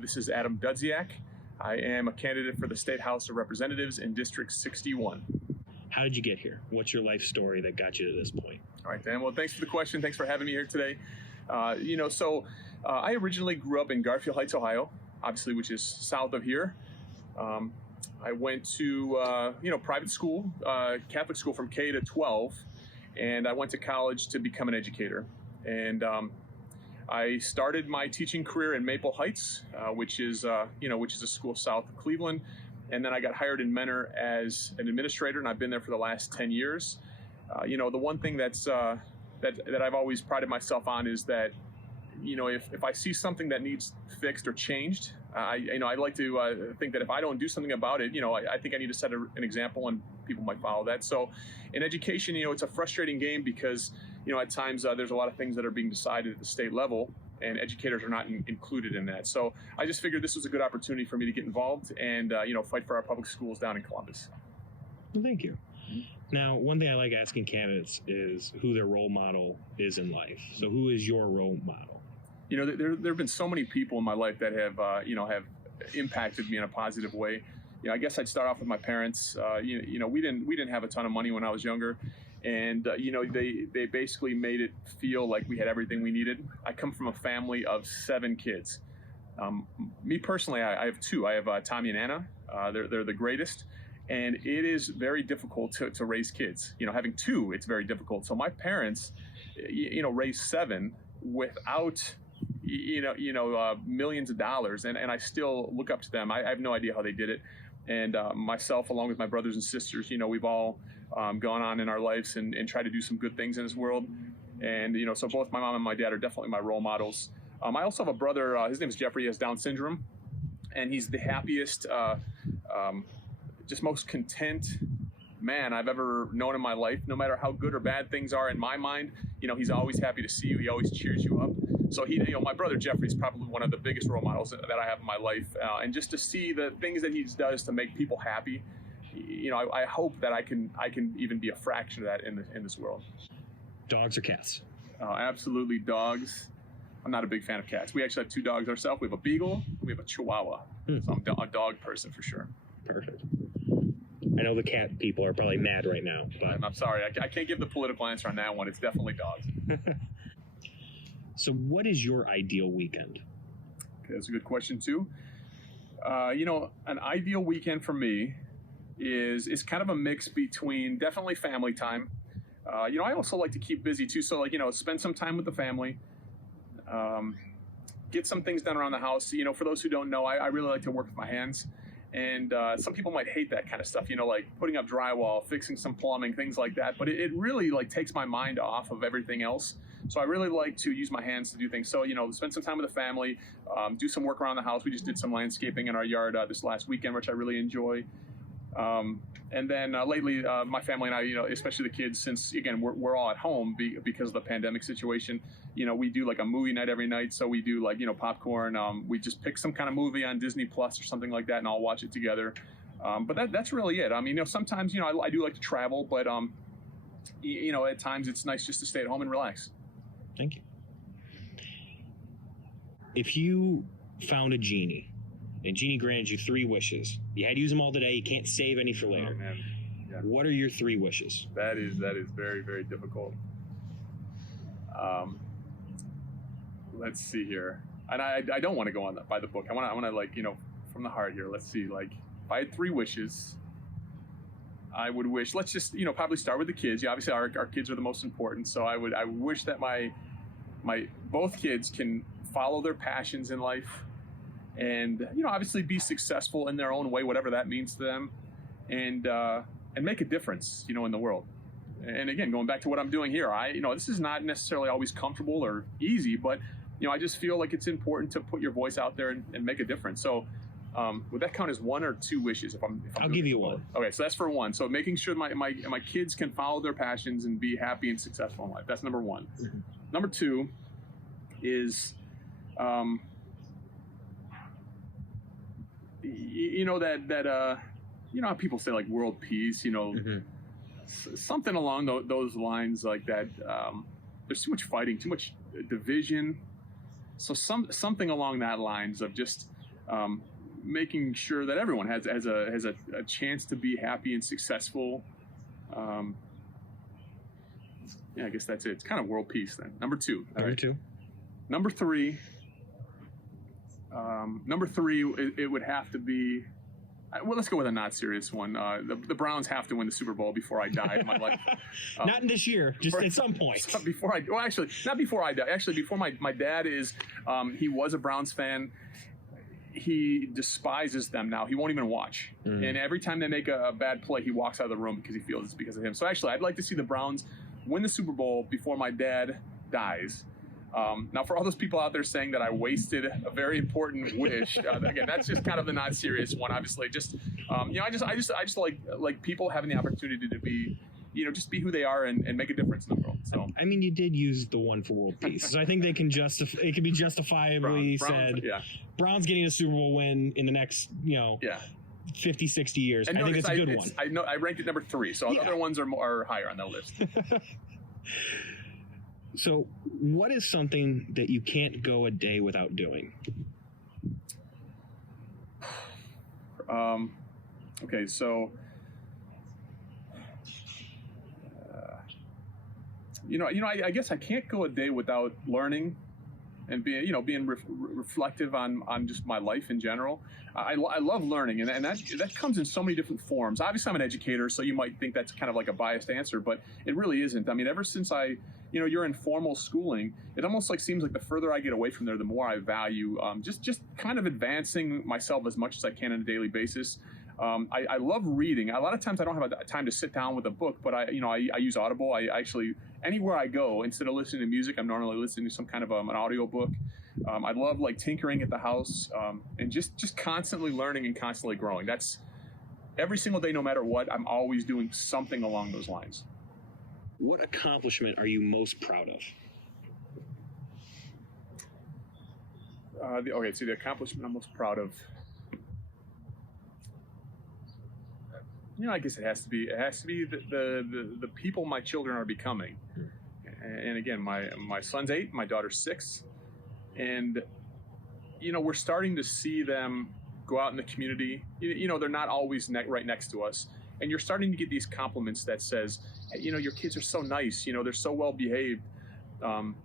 This is Adam Dudziak. I am a candidate for the State House of Representatives in District 61. How did you get here? What's your life story that got you to this point? All right, Dan. Well, thanks for the question. Thanks for having me here today. I originally grew up in Garfield Heights, Ohio, obviously, which is south of here. I went to, private school, Catholic school from K to 12, and I went to college to become an educator. And I started my teaching career in Maple Heights, which is a school south of Cleveland. And then I got hired in Mentor as an administrator, and I've been there for the last 10 years. The one thing that I've always prided myself on is that, if I see something that needs fixed or changed, I like to think that if I don't do something about it, I think I need to set an example, and people might follow that. So in education, it's a frustrating game because, at times there's a lot of things that are being decided at the state level, and educators are not included in that. So I just figured this was a good opportunity for me to get involved and, fight for our public schools down in Columbus. Well, thank you. Now, one thing I like asking candidates is who their role model is in life. So who is your role model? There have been so many people in my life that have impacted me in a positive way. I guess I'd start off with my parents. We didn't have a ton of money when I was younger, and they basically made it feel like we had everything we needed. I come from a family of 7 kids. Me personally, I have 2. I have Tommy and Anna. They're the greatest, and it is very difficult to raise kids. Having 2, it's very difficult. So my parents, raised 7 without millions of dollars, and I still look up to them. I have no idea how they did it. And myself, along with my brothers and sisters, we've all gone on in our lives and tried to do some good things in this world. And, so both my mom and my dad are definitely my role models. I also have a brother, his name is Jeffrey, he has Down syndrome, and he's the happiest, just most content man I've ever known in my life. No matter how good or bad things are in my mind, he's always happy to see you. He always cheers you up. So my brother Jeffrey is probably one of the biggest role models that I have in my life. And just to see the things that he does to make people happy, I hope that I can even be a fraction of that in this world. Dogs or cats? Absolutely dogs. I'm not a big fan of cats. We actually have 2 dogs ourselves. We have a beagle. We have a chihuahua. So I'm a dog person for sure. Perfect. I know the cat people are probably mad right now, but I'm sorry. I can't give the political answer on that one. It's definitely dogs. So what is your ideal weekend? Okay, that's a good question too. An ideal weekend for me is kind of a mix between definitely family time. I also like to keep busy too. So spend some time with the family, get some things done around the house. For those who don't know, I really like to work with my hands. And some people might hate that kind of stuff, like putting up drywall, fixing some plumbing, things like that. But it really takes my mind off of everything else. So I really like to use my hands to do things. So, spend some time with the family, do some work around the house. We just did some landscaping in our yard this last weekend, which I really enjoy. And then lately, my family and I, especially the kids, since, again, we're all at home because of the pandemic situation, we do like a movie night every night. So we do popcorn. We just pick some kind of movie on Disney Plus or something like that, and all watch it together. But that's really it. Sometimes, I do like to travel, but, at times it's nice just to stay at home and relax. Thank you. If you found a genie, and genie granted you 3 wishes, you had to use them all today, you can't save any for later. Oh, man. Yeah. What are your 3 wishes? That is very, very difficult. Let's see here. And I don't want to go by the book. I want to from the heart here. Let's see, if I had 3 wishes, I would wish, let's just, probably start with the kids. Obviously our kids are the most important. So I would wish that my both kids can follow their passions in life and, obviously be successful in their own way, whatever that means to them, and make a difference, in the world. And again, going back to what I'm doing here, this is not necessarily always comfortable or easy, but, I just feel like it's important to put your voice out there and make a difference. So, would that count as 1 or 2 wishes? If I'll give you 1. Okay, so that's for 1. So making sure my kids can follow their passions and be happy and successful in life. That's number 1. Mm-hmm. Number 2 is, how people say world peace, Mm-hmm. Something along those lines like that. There's too much fighting, too much division. So something along that lines of just making sure that everyone has a chance to be happy and successful. Yeah, I guess that's it. It's kind of world peace then. Number two. Number two. Number three. It would have to be. Well, let's go with a not serious one. The Browns have to win the Super Bowl before I die in my life. Not in this year, just at some point. Actually, not before I die. Actually, before my dad is, he was a Browns fan. He despises them now. He won't even watch. And every time they make a bad play, he walks out of the room because he feels it's because of him. So actually, I'd like to see the Browns win the Super Bowl before my dad dies. Now, for all those people out there saying that I wasted a very important wish, again, that's just kind of the not serious one. Obviously, just I just like people having the opportunity to be, just be who they are and make a difference in the world. So I mean, you did use the one for world peace, so I think they can it can be justifiably said. Yeah. Browns getting a Super Bowl win in the next 50, 60 years. And I think it's a good one. I know I ranked it number 3, so other ones are higher on that list. So, what is something that you can't go a day without doing? Okay, so I guess I can't go a day without learning and being reflective on just my life in general. I love learning, and that comes in so many different forms. Obviously, I'm an educator, so you might think that's kind of like a biased answer, but it really isn't. I mean, ever since you're in formal schooling, it almost seems like the further I get away from there, the more I value just kind of advancing myself as much as I can on a daily basis. I love reading. A lot of times I don't have time to sit down with a book, but I use Audible. I actually, anywhere I go, instead of listening to music, I'm normally listening to some kind of an audio book. I love tinkering at the house and just constantly learning and constantly growing. That's every single day, no matter what, I'm always doing something along those lines. What accomplishment are you most proud of? The accomplishment I'm most proud of. I guess it has to be the people my children are becoming. And again, my son's 8, my daughter's 6, and we're starting to see them go out in the community. They're not always right next to us, and you're starting to get these compliments that says, hey, your kids are so nice. They're so well behaved. And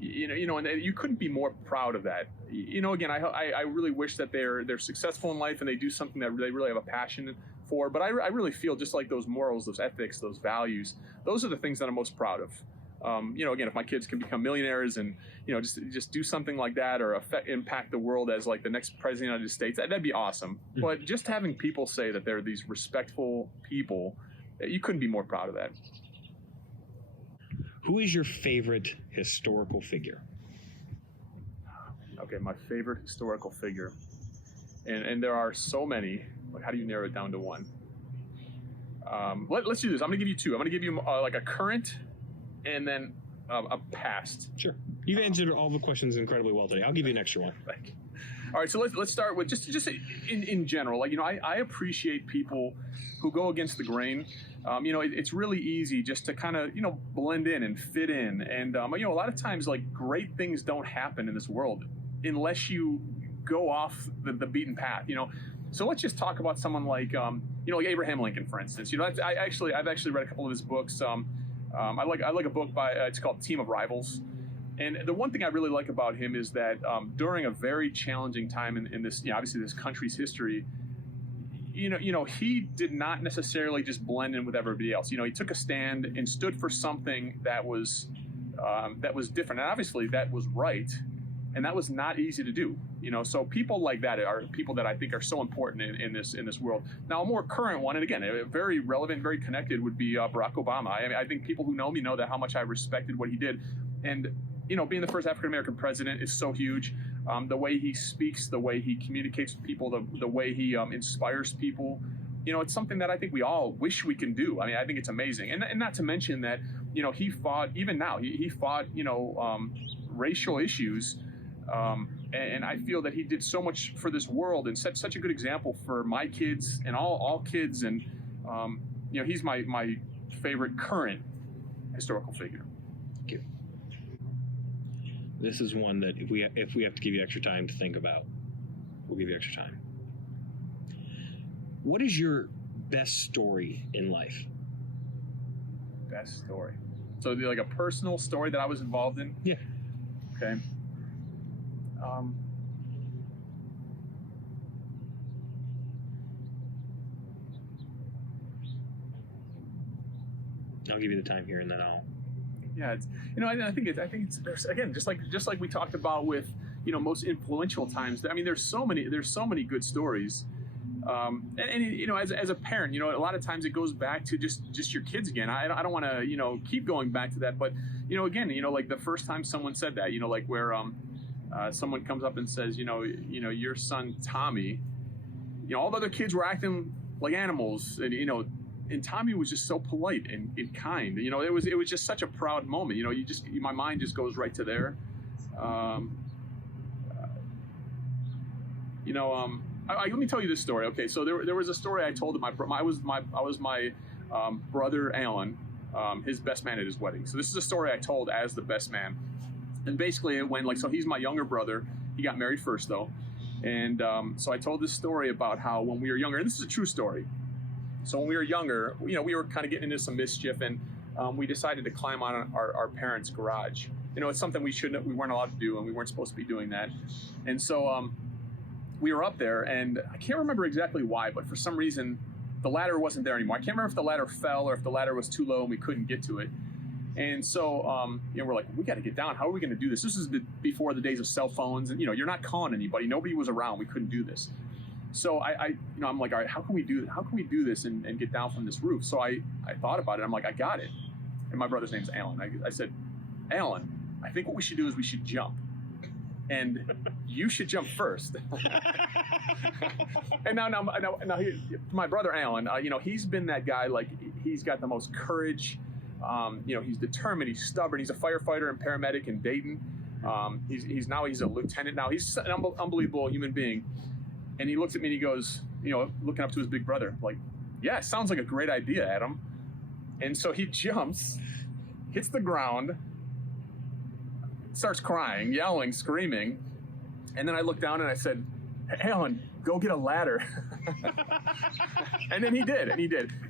you couldn't be more proud of that. Again, I really wish that they're successful in life and they do something that they really have a passion for. But I really feel just like those morals, those ethics, those values, those are the things that I'm most proud of. Again, if my kids can become millionaires and, just do something like that or impact the world as the next president of the United States, that'd be awesome. Mm-hmm. But just having people say that they're these respectful people, you couldn't be more proud of that. Who is your favorite historical figure? Okay, my favorite historical figure. And there are so many. How do you narrow it down to one? Let's do this. I'm going to give you 2. I'm going to give you a current and then a past. Sure. You've answered all the questions incredibly well today. I'll give you an extra one. Thank you. All right, so let's start with just in general. I appreciate people who go against the grain. It's really easy just to kind of blend in and fit in, and a lot of times great things don't happen in this world unless you go off the beaten path. So let's just talk about someone like Abraham Lincoln, for instance. I've actually read a couple of his books. I like a book by it's called Team of Rivals. And the one thing I really like about him is that during a very challenging time in this, obviously this country's history, he did not necessarily just blend in with everybody else. He took a stand and stood for something that was different, and obviously that was right, and that was not easy to do. So people like that are people that I think are so important in this world. Now, a more current one, and again, very relevant, very connected, would be Barack Obama. I think people who know me know how much I respected what he did, and being the first African-American president is so huge. The way he speaks, the way he communicates with people, the way he inspires people, it's something that I think we all wish we can do. I think it's amazing. And not to mention that, he fought, even now, he fought, racial issues. And I feel that he did so much for this world and set such a good example for my kids and all kids. And, he's my favorite current historical figure. Thank you. This is one that if we have to give you extra time to think about, we'll give you extra time. What is your best story in life? Best story. So it'd be like a personal story that I was involved in? Yeah. Okay. I'll give you the time here, and then I'll. Yeah, it's, I think it's there's, again, just like we talked about with most influential times. I mean, there's so many good stories, and as a parent, a lot of times it goes back to just your kids again. I don't want to keep going back to that, but again, like the first time someone said that, like where someone comes up and says, your son Tommy, all the other kids were acting like animals, and Tommy was just so polite and kind. It was just such a proud moment. My mind just goes right to there. Let me tell you this story. Okay, so there was a story I told at I was my brother Alan, his best man at his wedding. So this is a story I told as the best man, and basically it went so he's my younger brother. He got married first though, and so I told this story about how when we were younger, and this is a true story. So when we were younger, we were kind of getting into some mischief, and we decided to climb on our parents' garage. It's something we weren't allowed to do, and we weren't supposed to be doing that. And so we were up there, and I can't remember exactly why, but for some reason, the ladder wasn't there anymore. I can't remember if the ladder fell or if the ladder was too low and we couldn't get to it. And so, we're like, we got to get down. How are we going to do this? This is before the days of cell phones, and you're not calling anybody. Nobody was around. We couldn't do this. So I'm like, all right, how can we do this and get down from this roof? So I thought about it. I'm like, I got it. And my brother's name's Alan. I said, Alan, I think what we should do is we should jump. And you should jump first. And now my brother Alan, he's been that guy, like he's got the most courage. He's determined, he's stubborn. He's a firefighter and paramedic in Dayton. He's a lieutenant now. He's an unbelievable human being. And he looks at me and he goes, looking up to his big brother, like, yeah, sounds like a great idea, Adam. And so he jumps, hits the ground, starts crying, yelling, screaming. And then I looked down and I said, hey, Alan, go get a ladder. And then he did.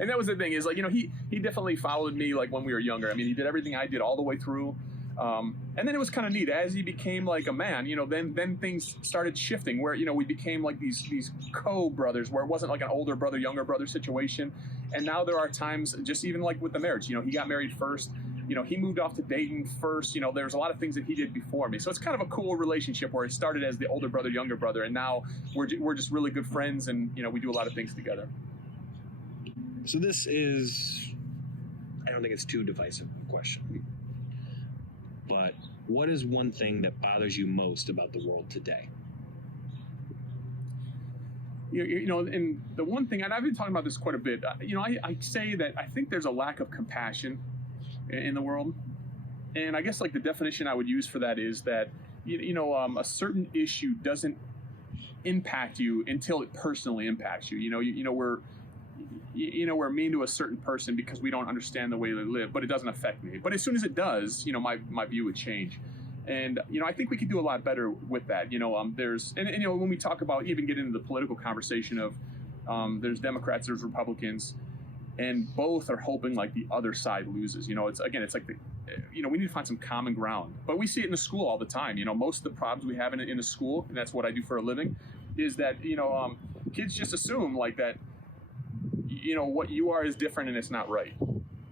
And that was the thing is he definitely followed me like when we were younger. I mean, he did everything I did all the way through. And then it was kind of neat as he became like a man, then things started shifting where, we became like these co-brothers where it wasn't like an older brother, younger brother situation. And now there are times just even like with the marriage, he got married first, he moved off to Dayton first, there's a lot of things that he did before me. So it's kind of a cool relationship where it started as the older brother, younger brother. And now we're just really good friends and, we do a lot of things together. So this is, I don't think it's too divisive a question. But what is one thing that bothers you most about the world today? And the one thing, and I've been talking about this quite a bit, I say that I think there's a lack of compassion in the world. And I guess like the definition I would use for that is that, a certain issue doesn't impact you until it personally impacts you. We're mean to a certain person because we don't understand the way they live, but it doesn't affect me. But as soon as it does, my view would change. And, I think we could do a lot better with that. When we talk about even getting into the political conversation of there's Democrats, there's Republicans, and both are hoping like the other side loses. It's like we need to find some common ground. But we see it in the school all the time. Most of the problems we have in the school, and that's what I do for a living, is that, kids just assume like that, what you are is different and it's not right.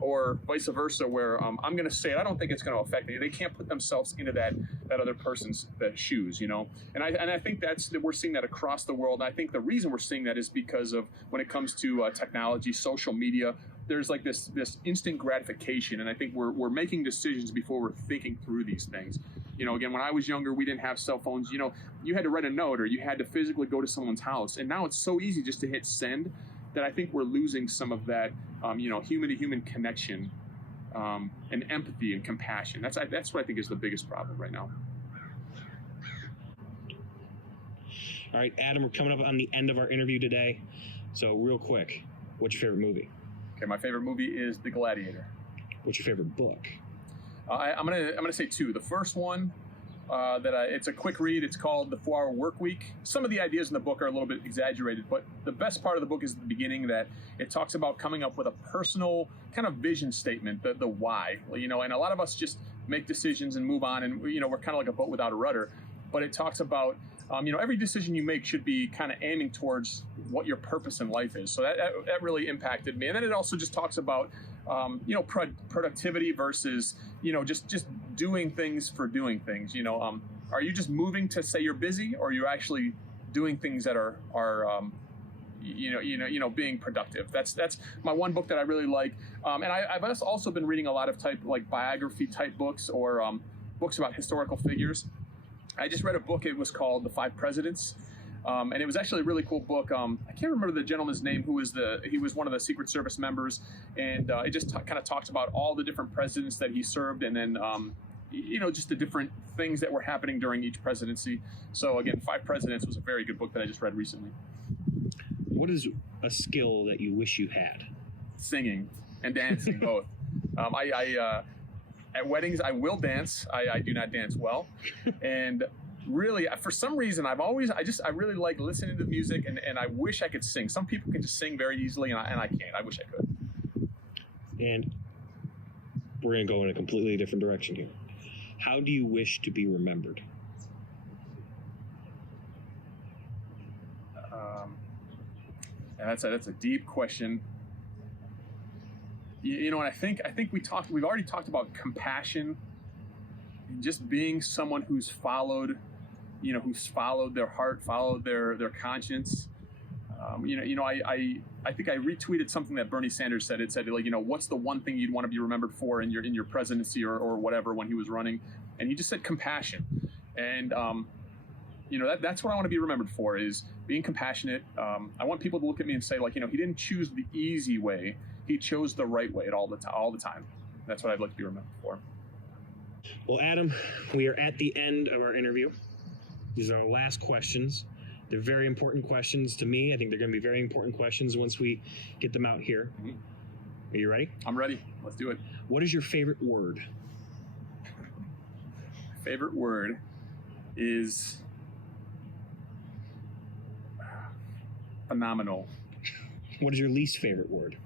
Or vice versa, where I'm going to say it, I don't think it's going to affect me. They can't put themselves into that other person's shoes, And I think we're seeing that across the world. And I think the reason we're seeing that is because of when it comes to technology, social media, there's like this instant gratification. And I think we're making decisions before we're thinking through these things. Again, when I was younger, we didn't have cell phones. You had to write a note or you had to physically go to someone's house. And now it's so easy just to hit send that I think we're losing some of that, human-to-human connection and empathy and compassion. That's what I think is the biggest problem right now. All right, Adam, we're coming up on the end of our interview today. So real quick, what's your favorite movie? Okay, my favorite movie is The Gladiator. What's your favorite book? I'm gonna say two. The first one it's a quick read. It's called The 4 Hour Work Week. Some of the ideas in the book are a little bit exaggerated, but the best part of the book is the beginning, that it talks about coming up with a personal kind of vision statement, the why. And a lot of us just make decisions and move on, and we're kind of like a boat without a rudder. But it talks about every decision you make should be kind of aiming towards what your purpose in life is. So that really impacted me. And then it also just talks about productivity versus just doing things for doing things. Are you just moving to say you're busy, or are you actually doing things that are being productive? That's my one book that I really like. And I've also been reading a lot of biography type books, or books about historical figures. I just read a book. It was called The 5 Presidents. And it was actually a really cool book. I can't remember the gentleman's name he was one of the Secret Service members. And it just kind of talks about all the different presidents that he served, and then, just the different things that were happening during each presidency. So again, 5 Presidents was a very good book that I just read recently. What is a skill that you wish you had? Singing and dancing, both. At weddings, I will dance. I do not dance well. And really, for some reason, I really like listening to music, and I wish I could sing. Some people can just sing very easily, and I can't. I wish I could. And we're going to go in a completely different direction here. How do you wish to be remembered? That's a deep question. And I think we've already talked about compassion, and just being someone who's followed their heart, followed their conscience. I think I retweeted something that Bernie Sanders said. It said, what's the one thing you'd want to be remembered for in your presidency or whatever when he was running? And he just said compassion. And that's what I want to be remembered for, is being compassionate. I want people to look at me and say, he didn't choose the easy way. He chose the right way all the time. That's what I'd like to be remembered for. Well, Adam, we are at the end of our interview. These are our last questions. They're very important questions to me. I think they're going to be very important questions once we get them out here. Mm-hmm. Are you ready? I'm ready. Let's do it. What is your favorite word? My favorite word is phenomenal. What is your least favorite word?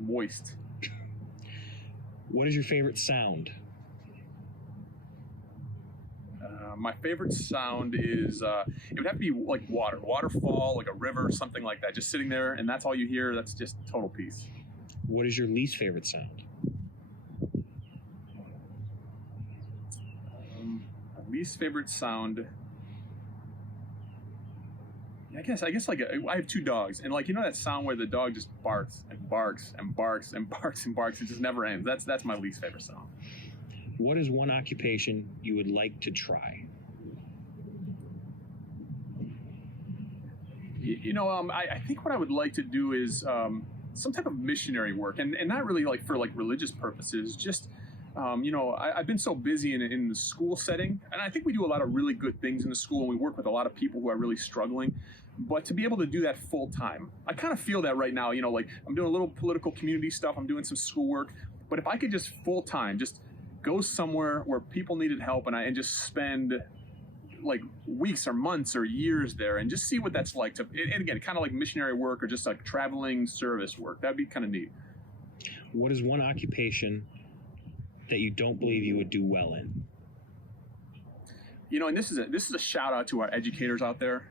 Moist. What is your favorite sound? My favorite sound is, it would have to be like waterfall, like a river, something like that. Just sitting there, and that's all you hear. That's just total peace. What is your least favorite sound? My least favorite sound, I guess I have 2 dogs, and that sound where the dog just barks and barks and barks and barks and barks. It just never ends. That's my least favorite sound. What is one occupation you would like to try? I think what I would like to do is some type of missionary work, and not really for religious purposes. Just I've been so busy in the school setting, and I think we do a lot of really good things in the school, and we work with a lot of people who are really struggling. But to be able to do that full time, I kind of feel that right now. I'm doing a little political community stuff. I'm doing some schoolwork. But if I could just full time, just go somewhere where people needed help, and just spend weeks or months or years there, and just see what that's like. And again, kind of like missionary work or just like traveling service work. That'd be kind of neat. What is one occupation that you don't believe you would do well in? And this is a shout out to our educators out there.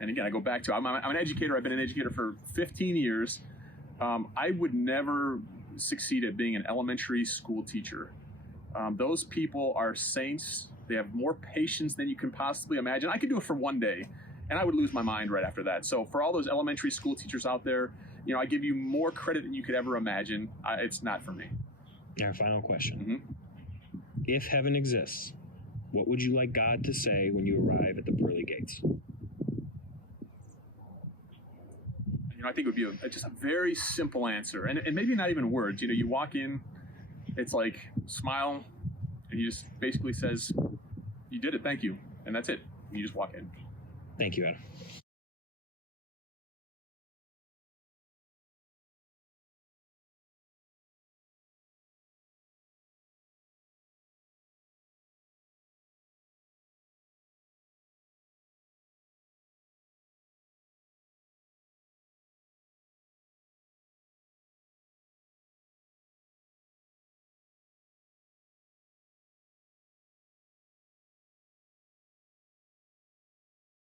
And again, I go back to I'm an educator. I've been an educator for 15 years. I would never succeed at being an elementary school teacher. Those people are saints. They have more patience than you can possibly imagine. I could do it for one day, and I would lose my mind right after that. So for all those elementary school teachers out there, I give you more credit than you could ever imagine. It's not for me. Our final question. Mm-hmm. If heaven exists, what would you like God to say when you arrive at the pearly gates? I think it would be just a very simple answer, and maybe not even words. You walk in, it's like smile, and he just basically says, "You did it, thank you," and that's it. And you just walk in. Thank you, Adam.